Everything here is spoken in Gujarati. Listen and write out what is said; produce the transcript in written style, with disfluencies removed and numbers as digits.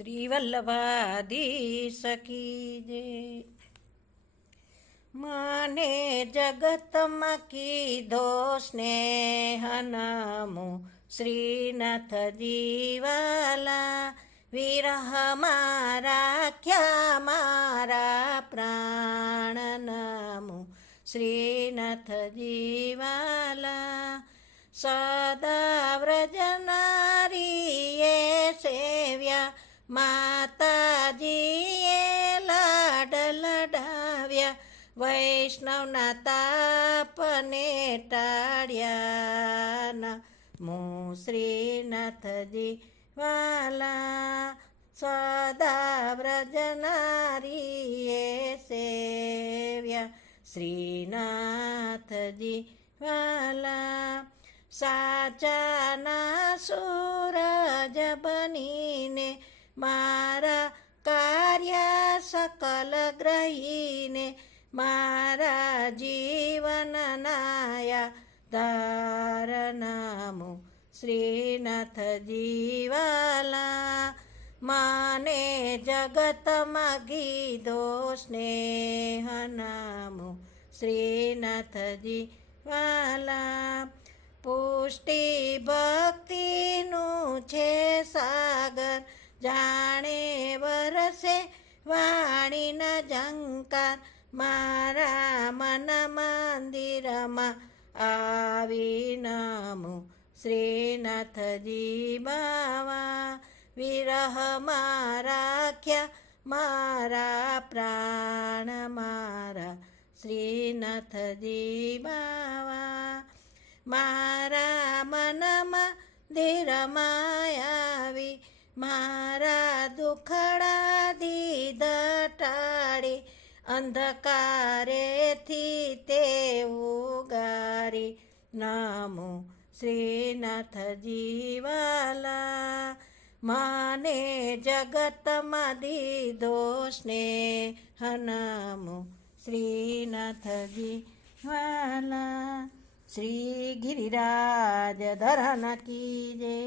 શ્રી વલ્લભાધીશ કી જય। મને જગતમાં કીધો સ્નેહ નામો શ્રીનાથજી વાલા, વિરહમાં રાખ્યા મારા પ્રાણ નામો શ્રીનાથજી વાલા। સદા વ્રજનારીએ સેવ્યા, માતાજીએ લાડ લડાવ્યા, વૈષ્ણવના તાપને ટાળ્યા નમો શ્રીનાથજી વાલા। સદા વ્રજનારીએ સેવ્યા શ્રીનાથજી વાલા। સાચાના સૂરજ બનીને મારા કાર્ય સકલ ગ્રહીને, મારા જીવન નાયા ધાર નામો શ્રીનાથજી વાલા। મને જગતમાં કીધો સ્નેહ નામો શ્રીનાથજી વાલા। પુષ્ટિ ભક્તિનું છે સાગર, જાણે વરસે વાણીના ઝંકાર, મારા મન મંદિરમાં આવી નમો શ્રીનાથજી બાવા। વિરહમાં રાખ્યા મારા પ્રાણ મારા શ્રીનાથજી બાવા। મારા મનમાં ધીરમાં આવી, મારા દુખડા દીધ ટાળી, અંધકારેથી તે ઉગારી નમો શ્રીનાથજી વાલા। મને જગતમાં દીધો સ્નેહ નમો શ્રીનાથજી વાલા। શ્રી ગિરિરાજ ધરન કી જય।